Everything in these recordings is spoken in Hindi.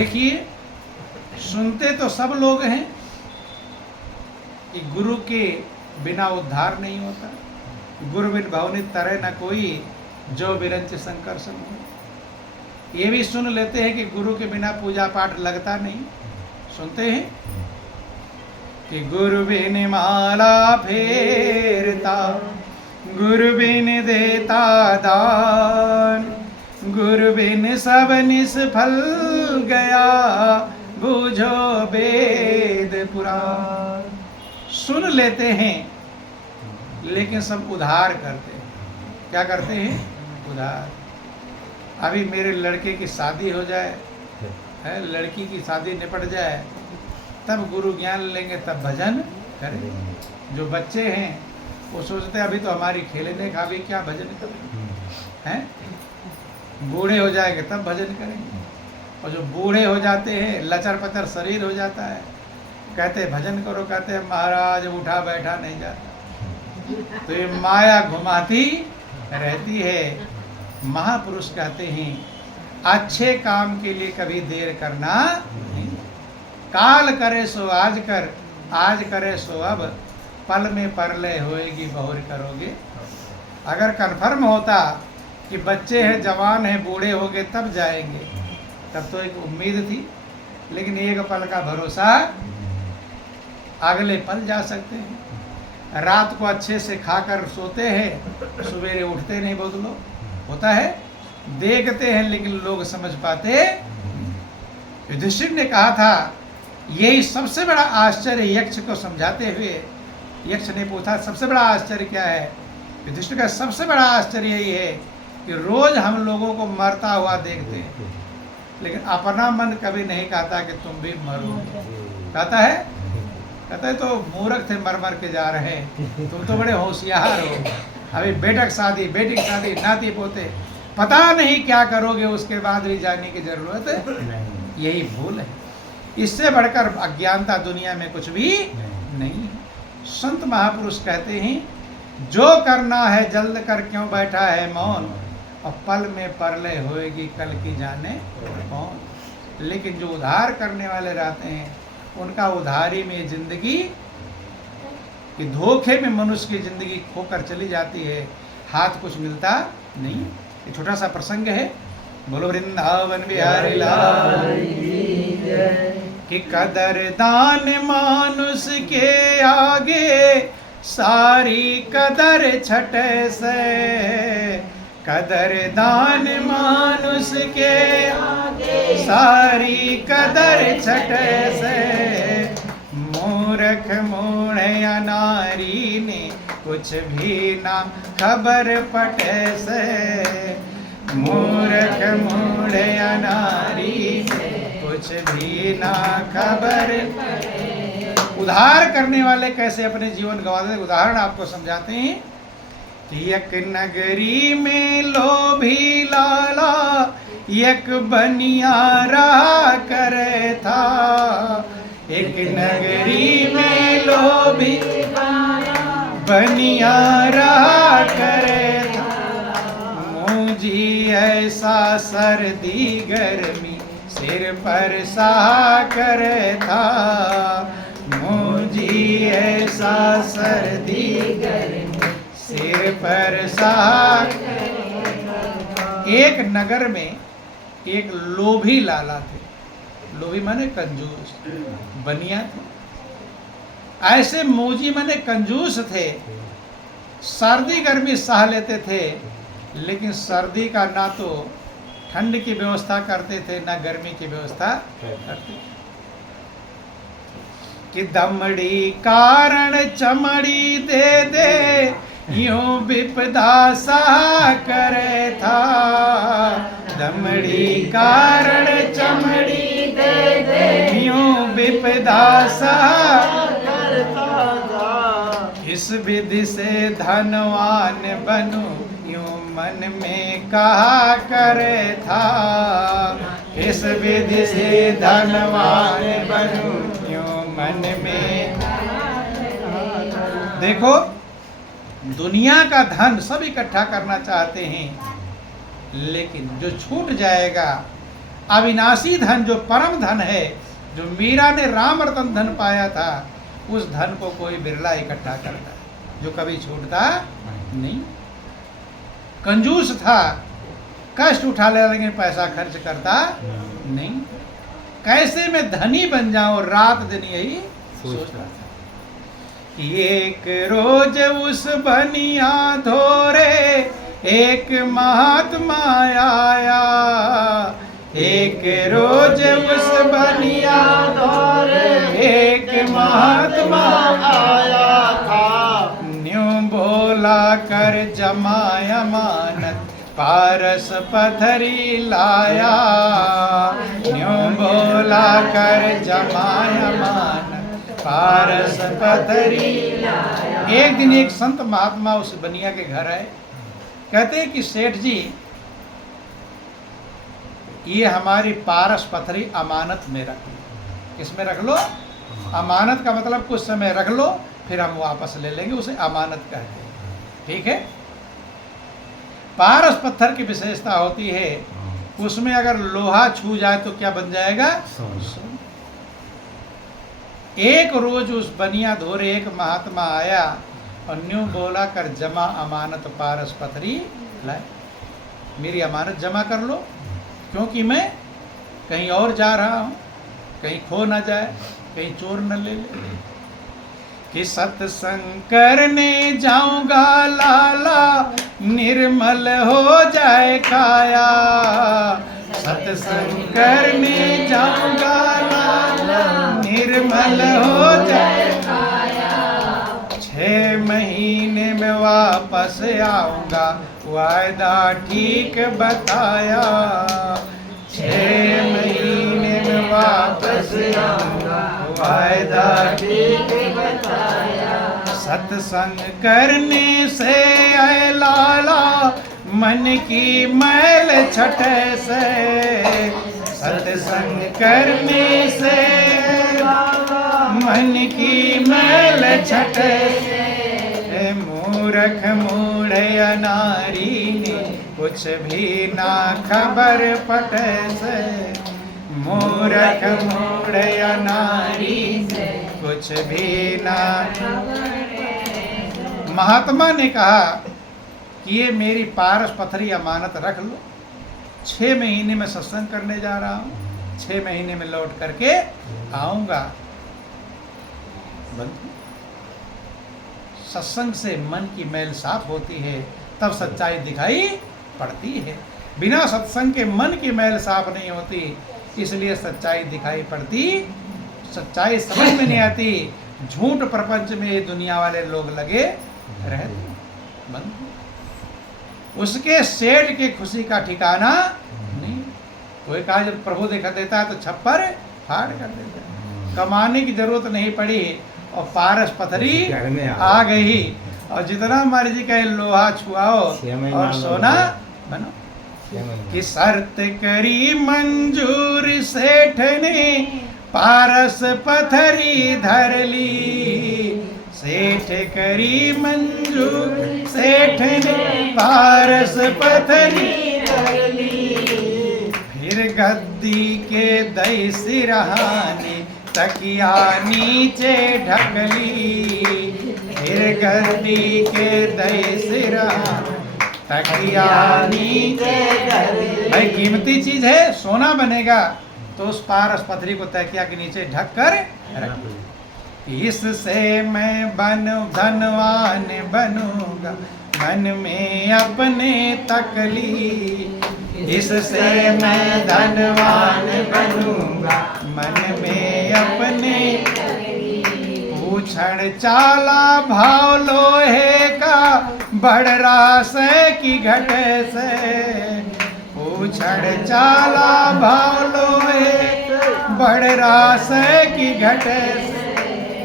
देखिए, सुनते तो सब लोग हैं कि गुरु के बिना उद्धार नहीं होता। गुरु बिन भवनि तरै न कोई, जो विरंच शंकर सम। ये भी सुन लेते हैं कि गुरु के बिना पूजा पाठ लगता नहीं। सुनते हैं कि गुरु बिन माला फेरता, गुरु बिन देता दान, गुरु बिन सब निष्फल गया, बूझो वेद पुराण। सुन लेते हैं लेकिन सब उधार करते हैं। क्या करते हैं? उधार। अभी मेरे लड़के की शादी हो जाए, है, लड़की की शादी निपट जाए, तब गुरु ज्ञान लेंगे, तब भजन करेंगे। जो बच्चे हैं वो सोचते हैं अभी तो हमारी खेलने का, भी क्या भजन करेंगे, हैं? बूढ़े हो जाएंगे तब भजन करेंगे। और जो बूढ़े हो जाते हैं, लचर पचर शरीर हो जाता है, कहते भजन करो, कहते हैं महाराज उठा बैठा नहीं जाता। तो ये माया घुमाती रहती है। महापुरुष कहते हैं अच्छे काम के लिए कभी देर करना नहीं। काल करे सो आज कर, आज करे सो अब, पल में परलय होएगी बहुर करोगे। अगर कन्फर्म होता कि बच्चे हैं, जवान हैं, बूढ़े हो गए तब जाएंगे, तब तो एक उम्मीद थी। लेकिन एक पल का भरोसा, अगले पल जा सकते हैं। रात को अच्छे से खाकर सोते हैं, सवेरे उठते नहीं बहुत लोग। होता है, देखते हैं लेकिन लोग समझ पाते। युधिष्ठिर ने कहा था यही सबसे बड़ा आश्चर्य, यक्ष को समझाते हुए यक्ष ने पूछा सबसे बड़ा आश्चर्य क्या है? युधिष्ठिर का सबसे बड़ा आश्चर्य यही है कि रोज हम लोगों को मरता हुआ देखते हैं, लेकिन अपना मन कभी नहीं कहता कि तुम भी मरोगे। कहता है? कहता है तो मूर्ख थे, मर मर के जा रहे हैं, तुम तो बड़े होशियार हो। अभी बेटा की शादी, बेटी की शादी, नाती पोते, पता नहीं क्या करोगे, उसके बाद भी जाने की जरूरत है। यही भूल है। इससे बढ़कर अज्ञानता दुनिया में कुछ भी नहीं। संत महापुरुष कहते हैं जो करना है जल्द कर, क्यों बैठा है मौन, और पल में परलय होएगी कल की जाने कौन। लेकिन जो उधार करने वाले रहते हैं, उनका उधारी में जिंदगी कि धोखे में मनुष्य की जिंदगी खोकर चली जाती है, हाथ कुछ मिलता नहीं। ये छोटा सा प्रसंग है। बोलो वृंदावन बिहारी लाल कि कदरदान मानुष के आगे, सारी कदर छटे से। कदरदान मानुष के आगे, सारी कदर छटे से। मूर्ख मूढ़ अनारी ने कुछ भी ना खबर पटे से। मूर्ख मूढ़ अनारी ने कुछ भी ना खबर। उधार करने वाले कैसे अपने जीवन गंवा देते, उदाहरण आपको समझाते हैं कि एक नगरी में लोभी लाला, एक बनिया रहा करे था। एक नगरी में लोभी बनिया रहा करे था। मुझी ऐसा सर्दी गर्मी सिर पर सहा करे था। मुझी ऐसा सर्दी गर्मी सिर पर सहा। एक नगर में एक लोभी लाला थे। लोभी माने कंजूस, बनिया थे। ऐसे मोजी माने कंजूस थे, सर्दी गर्मी सह लेते थे, लेकिन सर्दी का ना तो ठंड की व्यवस्था करते थे, ना गर्मी की व्यवस्था करते थे। कि दमड़ी कारण चमड़ी दे दे, यूं विपदा सहा करे था। दमड़ी कारण चमड़ी दे दे, यूं विपदा सहा करता था। इस विधि से धनवान बनूं, यूं मन में कहा करे था। इस विधि से धनवान बनूं, यूं मन में। देखो, दुनिया का धन सब इकट्ठा करना चाहते हैं, लेकिन जो छूट जाएगा अविनाशी धन जो परम धन है, जो मीरा ने राम रतन धन पाया था, उस धन को कोई बिरला इकट्ठा करता है, जो कभी छूटता नहीं। कंजूस था, कष्ट उठा ले लेकिन पैसा खर्च करता नहीं। कैसे मैं धनी बन जाऊं, रात दिन यही सोच रहा था। एक रोज उस बनिया धोरे एक महात्मा आया, एक रोज उस बनिया धोरे एक महात्मा आया था। न्यों बोला कर जमाया मानत पारस पथरी लाया, न्यों बोला कर जमाया मानत पारस पथरी लाया। एक दिन एक संत महात्मा उस बनिया के घर आए, कहते कि सेठ जी, ये हमारी पारस पथरी अमानत में रख लो। किसमें रख लो? अमानत का मतलब कुछ समय रख लो, फिर हम वापस ले लेंगे, उसे अमानत कहते हैं। ठीक है। पारस पत्थर की विशेषता होती है, उसमें अगर लोहा छू जाए तो क्या बन जाएगा? सोना। एक रोज उस बनिया धोरे एक महात्मा आया और न्यू बोला कर जमा अमानत पारस पथरी लाए, मेरी अमानत जमा कर लो, क्योंकि मैं कहीं और जा रहा हूं, कहीं खो ना जाए, कहीं चोर न ले ले। कि सत्संग करने जाऊंगा लाला, निर्मल हो जाए काया। सत्संग करने जाऊंगा लाला, निर्मल हो जाए काया। 6 महीने में वापस आऊंगा, वायदा ठीक बताया। 6 महीने में वापस आऊंगा, वायदा ठीक बताया। सत्संग करने से आए लाला, मन की मैल छटे से। सत्संग करने से मन की मैल छटे से। मूर्ख मूढ़ नारी ने कुछ भी ना खबर पटे से। मूर्ख मूढ़ नारी से कुछ भी ना। महात्मा ने कहा कि ये मेरी पारस पथरी अमानत रख लो, 6 महीने में सत्संग करने जा रहा हूं, 6 महीने में लौट करके आऊंगा। सत्संग से मन की मैल साफ होती है, तब सच्चाई दिखाई पड़ती है। बिना सत्संग के मन की मैल साफ नहीं होती, इसलिए सच्चाई दिखाई पड़ती, सच्चाई समझ में नहीं आती। झूठ प्रपंच में दुनिया वाले लोग लगे रहते। उसके सेठ के खुशी का ठिकाना नहीं। कोई कहा जब प्रभु दिखा देता है तो छप्पर फाड़ कर देता है। कमाने की जरूरत नहीं पड़ी और पारस पथरी आ गई, और जितना मर्जी कहे लोहा छुआओ और सोना बनो। कि शर्त करी मंजूर सेठ ने, पारस पथरी धर ली। सेठ करी मंजूर सेठ ने, पारस पथरी धर ली। फिर गद्दी के दई सिरहाने, तकिया नीचे ढक ली। फिर गद्दी के दई सिरहाने, तकिया नीचे ढक ली। भाई कीमती चीज है, सोना बनेगा तो उस पारस पथरी को तकिया के नीचे ढक कर रख। इससे मैं धनवान बनूंगा, मन में अपने तकली। इससे मैं धनवान बनूंगा, मन में अपने। पूछड़ चाला भाव लोहे का, बढ़ रासे की घटे से। पूछड़ चाला भाव लोहे, बढ़ रासे की घटे से।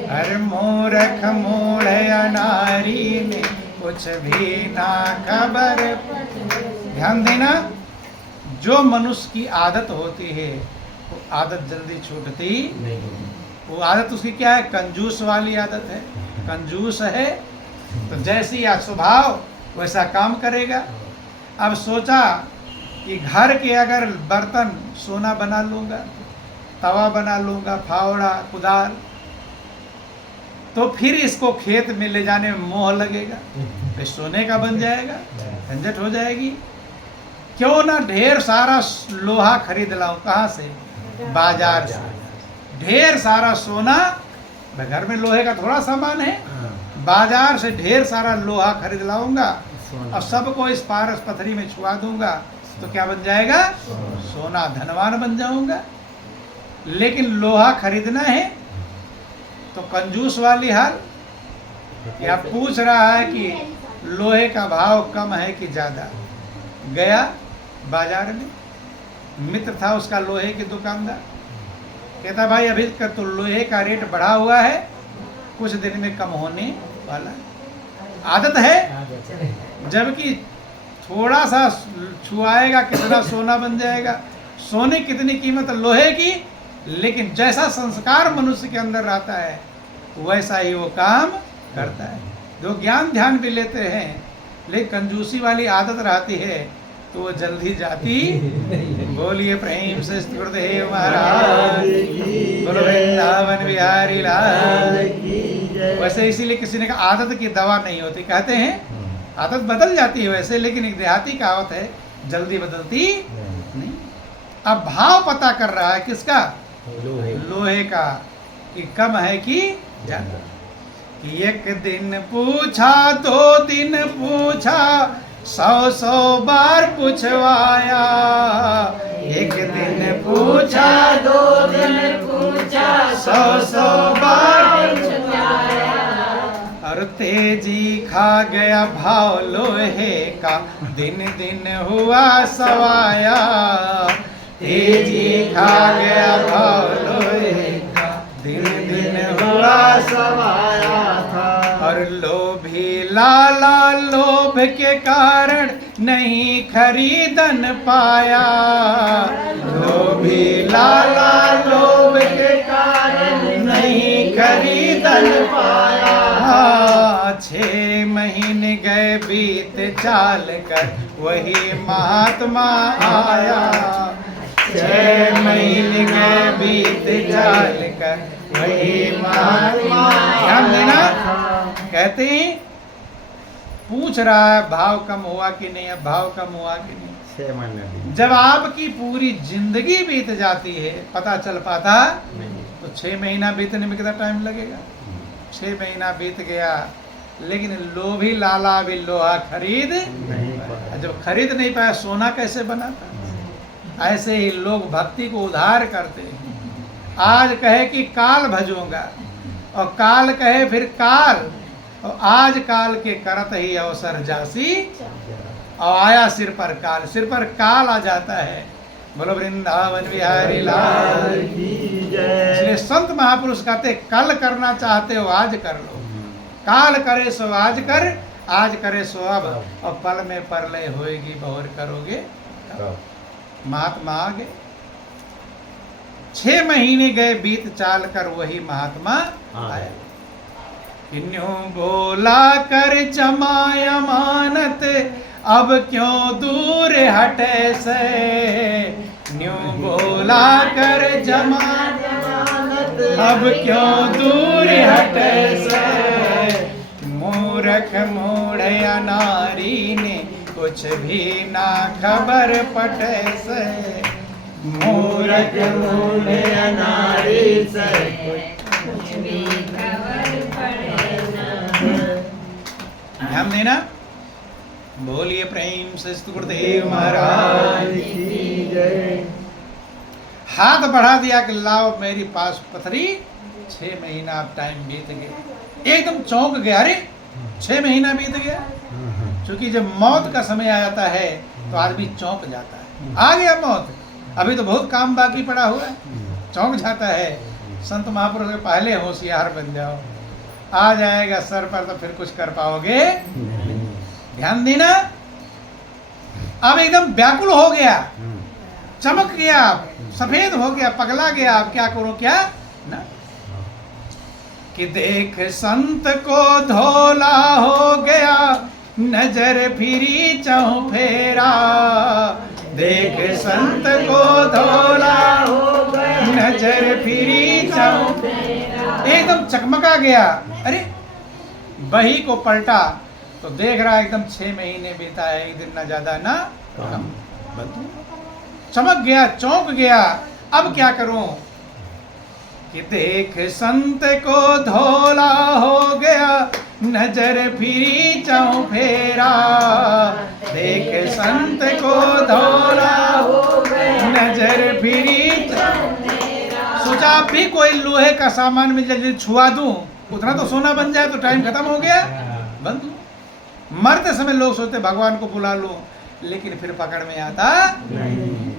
हर मूर्ख मूढ़ नारी ने कुछ भी ना खबर। ध्यान देना, जो मनुष्य की आदत होती है वो आदत जल्दी छूटती नहीं। वो आदत उसकी क्या है? कंजूस वाली आदत है। कंजूस है तो जैसी स्वभाव वैसा काम करेगा। अब सोचा कि घर के अगर बर्तन सोना बना लूँगा, तवा बना लूँगा, फावड़ा, कुदाल, तो फिर इसको खेत में ले जाने में मोह लगेगा, फिर सोने का बन जाएगा, झंझट हो जाएगी। क्यों ना ढेर सारा लोहा खरीद लाऊं, कहाँ से? बाजार से। ढेर सारा सोना, घर में लोहे का थोड़ा सामान है, बाजार से ढेर सारा लोहा खरीद लाऊंगा और सबको इस पारस पथरी में छुआ दूंगा, तो क्या बन जाएगा? सोना, धनवान बन जाऊंगा। लेकिन लोहा खरीदना है तो कंजूस वाली हाल। या पूछ रहा है कि लोहे का भाव कम है कि ज्यादा। गया बाजार में, मित्र था उसका लोहे की दुकानदार, कहता भाई अभी का तो लोहे का रेट बढ़ा हुआ है, कुछ दिन में कम होने वाला है। आदत है, जबकि थोड़ा सा छुआएगा कितना सोना बन जाएगा। सोने कितनी कीमत लोहे की, लेकिन जैसा संस्कार मनुष्य के अंदर रहता है वैसा ही वो काम करता है। जो ज्ञान ध्यान भी लेते हैं लेकिन कंजूसी वाली आदत रहती है तो वो जल्दी जाती। बोलिए प्रेम से गुरुदेव महाराज, बोलो वृंदावन बिहारी लाल। वैसे इसीलिए किसी ने कहा आदत की दवा नहीं होती, कहते हैं आदत बदल जाती है वैसे, लेकिन एक देहाती कहावत है जल्दी बदलती नहीं। अब भाव पता कर रहा है किसका? लोहे का, कि कम है कि ज्यादा। एक दिन पूछा, 2 दिन पूछा, 100 बार पूछवाया। एक दिन पूछा, 2 दिन पूछा, 100 बार पूछवाया। और तेजी खा गया भाव लोहे का, दिन दिन हुआ सवाया। तेजी खा गया भाव लोहे का, दिन दिन हुआ सवाया था। और लोभी लाला लोभ के कारण नहीं खरीदन पाया। लोभी लाला लोभ के कारण नहीं खरीदन पाया। 6 महीने गए बीत चाल कर वही महात्मा आया। 6 महीने गए बीत चाल कर वही महात्मा। ध्यान देना, कहते हैं पूछ रहा है भाव कम हुआ कि नहीं, अब भाव कम हुआ कि नहीं। 6 महीने जब आपकी पूरी जिंदगी बीत जाती है पता चल पाता, तो 6 महीना बीतने में कितना टाइम लगेगा? 6 महीना बीत गया, लेकिन लोभी लाला भी लोहा खरीद नहीं। जब खरीद नहीं पाया सोना कैसे बनाता? ऐसे ही लोग भक्ति को उधार करते हैं। आज कहे कि काल भजूंगा, और काल कहे फिर काल, और आज काल के करत ही अवसर जासी, और आया सिर पर काल। सिर पर काल आ जाता है। बोलो वृंदावन बिहारी लाल की जय। इसलिए संत महापुरुष कहते कल करना चाहते हो आज कर लो, काल करे सो आज कर, आज करे सो अब, और पल में परलय होएगी बहुर करोगे। महात्मा आ गए। 6 महीने गए बीत चाल कर वही महात्मा आया। न्यों बोला कर जमाय अमानत, अब क्यों दूर हटे से। न्यों बोला कर जमाय अमानत, अब क्यों दूर हटे से। मूर्ख मूढ़या नारी ने कुछ भी ना खबर पटे से। मूर्ख मूढ़या नारी से कुछ भी खबर पटे से। ध्यान देना, बोलिए प्रेम से गुरुदेव महाराज की जय। हाथ बढ़ा दिया कि लाओ मेरी पास पथरी। 6 महीना अब टाइम बीत गया। एकदम चौंक गया, अरे 6 महीना बीत गया। क्योंकि जब मौत का समय आ जाता है तो आदमी चौंक जाता है, आ गया मौत, अभी तो बहुत काम बाकी पड़ा हुआ है, चौंक जाता है। संत महापुरुष के पहले होशियार बन जाओ, आ जाएगा सर पर तो फिर कुछ कर पाओगे। ध्यान देना, अब एकदम व्याकुल हो गया, चमक गया, सफेद हो गया, पगला गया। अब क्या करो, क्या ना कि देख संत को धोला हो गया, नजर फिरी चौफेरा। देख संत को धोला नजर फिरी जाऊं, एकदम चकमका गया। अरे बही को पलटा तो देख रहा एकदम 6 महीने बीता है, एक दिन ना ज्यादा ना कम। चमक गया, चौंक गया, अब क्या करूं कि देख संत को धोला हो गया नजर फिरी जाऊं फेरा, देख संत को धोला हो गया नजर फिरी। सोचा अब भी कोई लोहे का सामान मिल जाए छुआ दूं, उतना तो सोना बन जाए तो टाइम खत्म हो गया, बंद। मरते समय लोग सोचते भगवान को बुला लो, लेकिन फिर पकड़ में आता नहीं।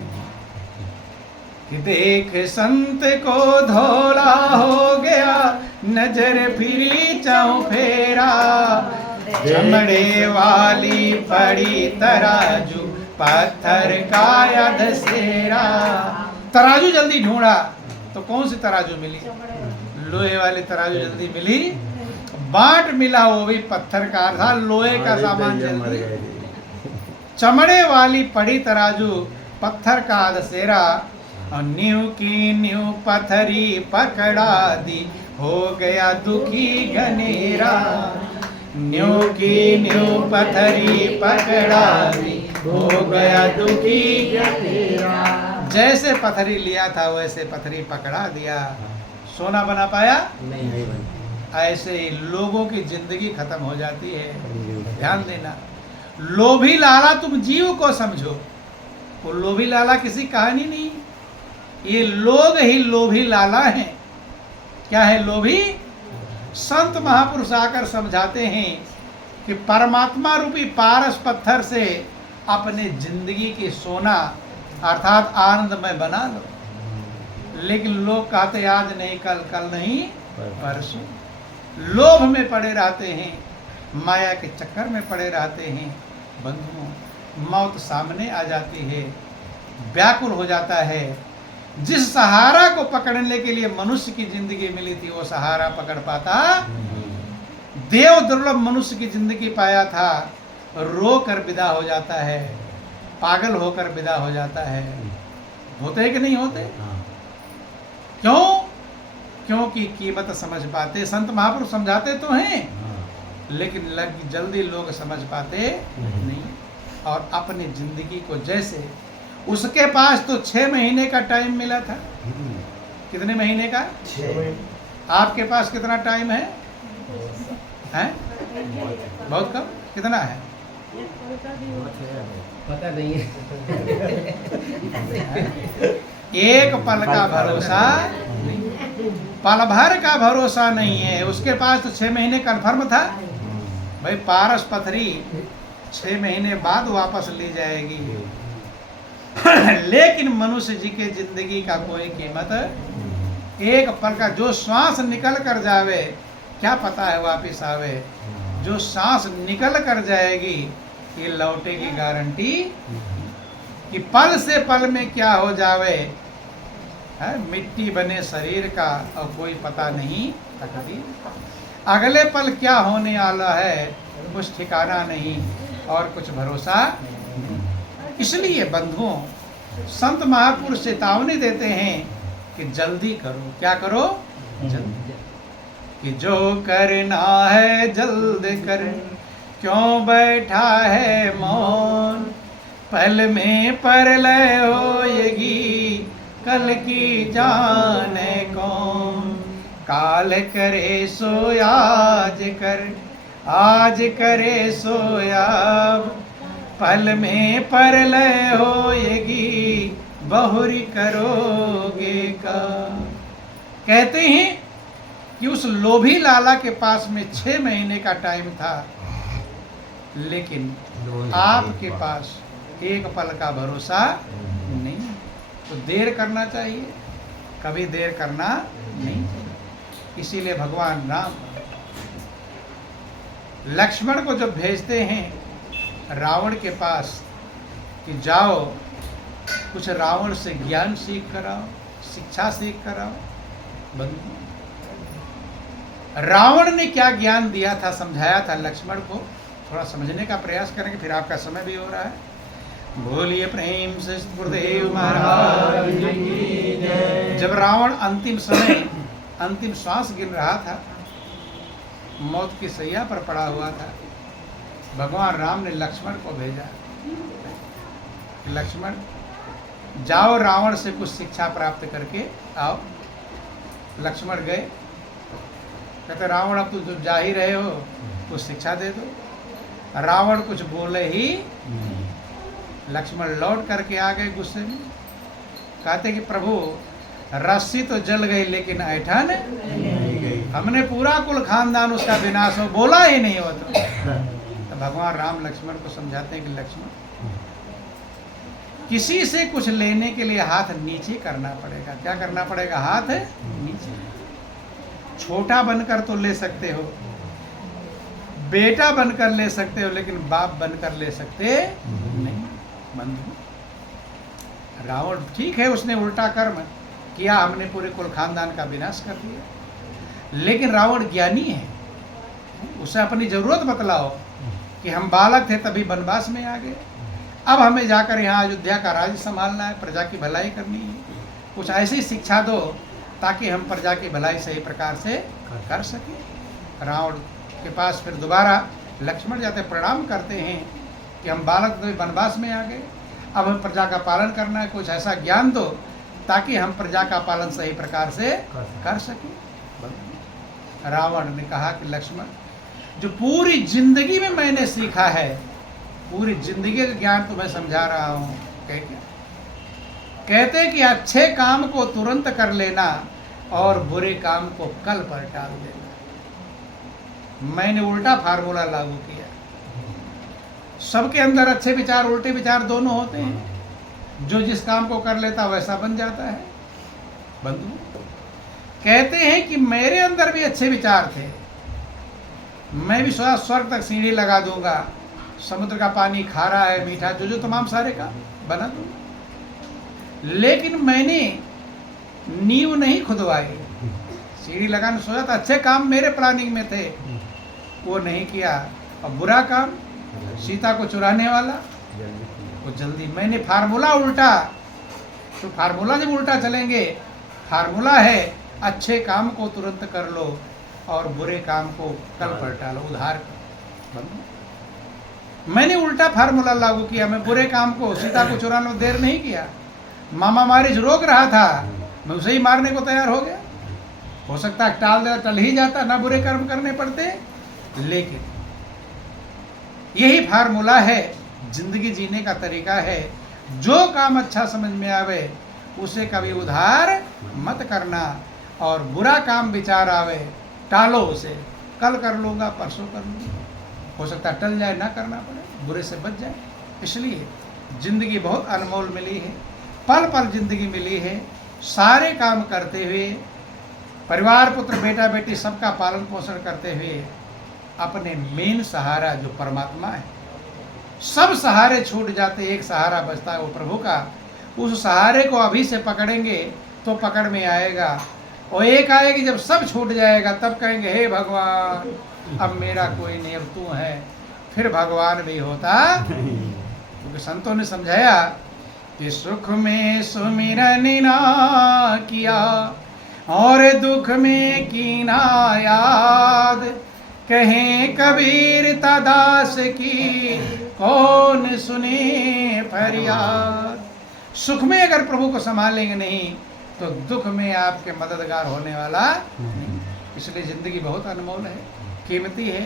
कि देख संत को धोला हो गया नजर फिरी जाऊं फेरा, चमड़े वाली पड़ी तराजू पत्थर का या दसेरा। तराजू जल्दी ढूंढा तो कौन सी तराजू मिली? लोहे वाली तराजू जल्दी मिली। बाट मिला वो भी पत्थर का था, लोहे का सामान जल्दी। चमड़े वाली पड़ी तराजू पत्थर का दसेरा, और न्यू की न्यू पत्थरी पकड़ा दी, हो गया दुखी घनेरा। न्यू की न्यू पत्थरी पकड़ा दी, हो गया दुखी घनेरा। जैसे पत्थरी लिया था वैसे पत्थरी पकड़ा दिया, सोना बना पाया नहीं। ऐसे ही लोगों की जिंदगी खत्म हो जाती है। ध्यान देना, लोभी लाला तुम जीव को समझो, वो लोभी लाला किसी कहानी नहीं, ये लोग ही लोभी लाला हैं। क्या है लोभी? संत महापुरुष आकर समझाते हैं कि परमात्मा रूपी पारस पत्थर से अपने जिंदगी की सोना अर्थात आनंदमय बना लो। लेकिन लोग कहते आज नहीं कल, कल नहीं परसों। लोभ में पड़े रहते हैं, माया के चक्कर में पड़े रहते हैं। बंधुओं, मौत सामने आ जाती है, व्याकुल हो जाता है। जिस सहारा को पकड़ने के लिए मनुष्य की जिंदगी मिली थी वो सहारा पकड़ पाता? देव दुर्लभ मनुष्य की जिंदगी पाया था, रो कर विदा हो जाता है, पागल होकर विदा हो जाता है। होते हैं कि नहीं होते? क्यों? क्योंकि कीमत समझ पाते। संत महापुरुष समझाते तो हैं, लेकिन जल्दी लोग समझ पाते नहीं। और अपनी जिंदगी को जैसे उसके पास तो 6 महीने का टाइम मिला था। कितने महीने का? 6। आपके पास कितना टाइम है? हैं? बहुत कम। कितना है? पता नहीं है। एक पल का भरोसा नहीं, पल भर का भरोसा नहीं है। उसके पास तो 6 महीने कन्फर्म था। भाई पारस पथरी 6 महीने बाद वापस ली जाएगी। लेकिन मनुष्य जी के जिंदगी का कोई कीमत, एक पल का जो श्वास निकल कर जावे क्या पता है वापिस आवे। जो सांस निकल कर जाएगी ये लौटे की गारंटी कि पल से पल में क्या हो जावे है। मिट्टी बने शरीर का और कोई पता नहीं तकदीर। अगले पल क्या होने वाला है कुछ ठिकाना नहीं और कुछ भरोसा नहीं। इसलिए बंधुओं संत महापुरुष चेतावनी देते हैं कि जल्दी करो। क्या करो? जल्दी। कि जो करना है जल्द कर, क्यों बैठा है मौन। पल में परलय होएगी, कल की जाने कौन। काल करे सो आज कर, आज करे सो अब। पल में परलय होएगी, बहुरी करोगे का। कहते हैं कि उस लोभी लाला के पास में 6 महीने का टाइम था, लेकिन आपके पास एक पल का भरोसा नहीं। तो देर करना चाहिए, कभी देर करना नहीं चाहिए। इसीलिए भगवान राम लक्ष्मण को जब भेजते हैं रावण के पास कि जाओ कुछ रावण से ज्ञान सीख कर आओ, शिक्षा सीख कर आओ। बंधु रावण ने क्या ज्ञान दिया था, समझाया था लक्ष्मण को, थोड़ा समझने का प्रयास करेंगे, फिर आपका समय भी हो रहा है। बोलिए प्रेम से गुरुदेव महाराज की जय। जब रावण अंतिम समय अंतिम श्वास गिन रहा था, मौत की सैया पर पड़ा हुआ था, भगवान राम ने लक्ष्मण को भेजा, लक्ष्मण जाओ रावण से कुछ शिक्षा प्राप्त करके आओ। लक्ष्मण गए, कहते रावण अब तुम जा ही रहे हो, कुछ शिक्षा दे दो। रावण कुछ बोले ही, लक्ष्मण लौट करके आ गए गुस्से में, कहते कि प्रभु रस्सी तो जल गई लेकिन ऐठन नहीं गई, हमने पूरा कुल खानदान उसका विनाश हो, बोला ही नहीं हो। तो भगवान राम लक्ष्मण को समझाते हैं कि लक्ष्मण किसी से कुछ लेने के लिए हाथ नीचे करना पड़ेगा। क्या करना पड़ेगा? हाथ नीचे। छोटा बनकर तो ले सकते हो, बेटा बनकर ले सकते हो, लेकिन बाप बनकर ले सकते नहीं। बंधु, रावण ठीक है, उसने उल्टा कर्म किया, हमने पूरे कुल खानदान का विनाश कर दिया, लेकिन रावण ज्ञानी है, उसे अपनी जरूरत बतलाओ कि हम बालक थे तभी वनवास में आ गए, अब हमें जाकर यहाँ अयोध्या का राज्य संभालना है, प्रजा की भलाई करनी है, कुछ ऐसी शिक्षा दो ताकि हम प्रजा की भलाई सही प्रकार से कर सकें। रावण के पास फिर दोबारा लक्ष्मण जाते, प्रणाम करते हैं कि हम बालक तो वनवास में आ गए, अब हमें प्रजा का पालन करना है, कुछ ऐसा ज्ञान दो ताकि हम प्रजा का पालन सही प्रकार से कर सकें। रावण ने कहा कि लक्ष्मण, जो पूरी जिंदगी में मैंने सीखा है, पूरी जिंदगी का ज्ञान तुम्हें समझा रहा हूँ। कहते कि अच्छे काम को तुरंत कर लेना और बुरे काम को कल पर टाल देना। मैंने उल्टा फार्मूला लागू किया। सबके अंदर अच्छे विचार उल्टे विचार दोनों होते हैं, जो जिस काम को कर लेता वैसा बन जाता है। बंधु कहते हैं कि मेरे अंदर भी अच्छे विचार थे, मैं भी स्वर्ग तक सीढ़ी लगा दूंगा, समुद्र का पानी खारा है मीठा, जो जो तमाम सारे काम बना दूंगा, लेकिन मैंने नींव नहीं खुदवाई। सीढ़ी लगाने सोचा था, अच्छे काम मेरे प्लानिंग में थे, वो नहीं किया। और बुरा काम सीता को चुराने वाला वो जल्दी, मैंने फार्मूला उल्टा। तो फार्मूला जब उल्टा चलेंगे, फार्मूला है अच्छे काम को तुरंत कर लो और बुरे काम को कल पर टालो, उधार करो। मैंने उल्टा फार्मूला लागू किया, मैं बुरे काम को सीता को चुराने में देर नहीं किया। मामा मारिच रोक रहा था, मैं उसे ही मारने को तैयार हो गया। हो सकता है टाल दे, टल ही जाता, ना बुरे कर्म करने पड़ते। लेकिन यही फार्मूला है, जिंदगी जीने का तरीका है। जो काम अच्छा समझ में आवे उसे कभी उधार मत करना, और बुरा काम विचार आवे टालो उसे, कल कर लूँगा परसों कर लूँगा, हो सकता है टल जाए, ना करना पड़े, बुरे से बच जाए। इसलिए जिंदगी बहुत अनमोल मिली है, पल पल जिंदगी मिली है। सारे काम करते हुए, परिवार पुत्र बेटा बेटी सबका पालन पोषण करते हुए, अपने मेन सहारा जो परमात्मा है, सब सहारे छूट जाते, एक सहारा बचता है वो प्रभु का। उस सहारे को अभी से पकड़ेंगे तो पकड़ में आएगा, और एक आएगी जब सब छूट जाएगा, तब कहेंगे हे भगवान अब मेरा कोई नहीं, अब तू है। फिर भगवान भी होता, क्योंकि संतों ने समझाया कि सुख में सुमिरन ना किया और दुख में कीना याद, कहें कबीर तदास की कौन सुने फरियाद। सुख में अगर प्रभु को संभालेंगे नहीं तो दुख में आपके मददगार होने वाला नहीं। इसलिए जिंदगी बहुत अनमोल है, कीमती है,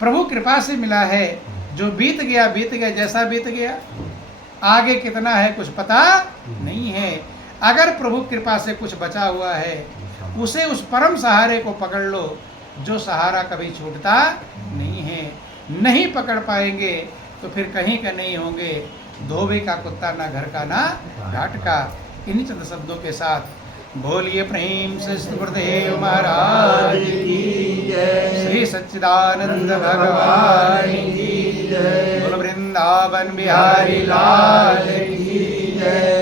प्रभु कृपा से मिला है। जो बीत गया बीत गया, जैसा बीत गया, आगे कितना है कुछ पता नहीं है। अगर प्रभु कृपा से कुछ बचा हुआ है, उसे उस परम सहारे को पकड़ लो, जो सहारा कभी छूटता नहीं है। नहीं पकड़ पाएंगे तो फिर कहीं का नहीं होंगे, धोबी का कुत्ता ना घर का ना घाट का। इन्हीं चंद शब्दों के साथ बोलिए प्रेम से गुरुदेव महाराज की जय, श्री सच्चिदानंद भगवान की जय, बोलो वृंदावन बिहारी लाल की जय।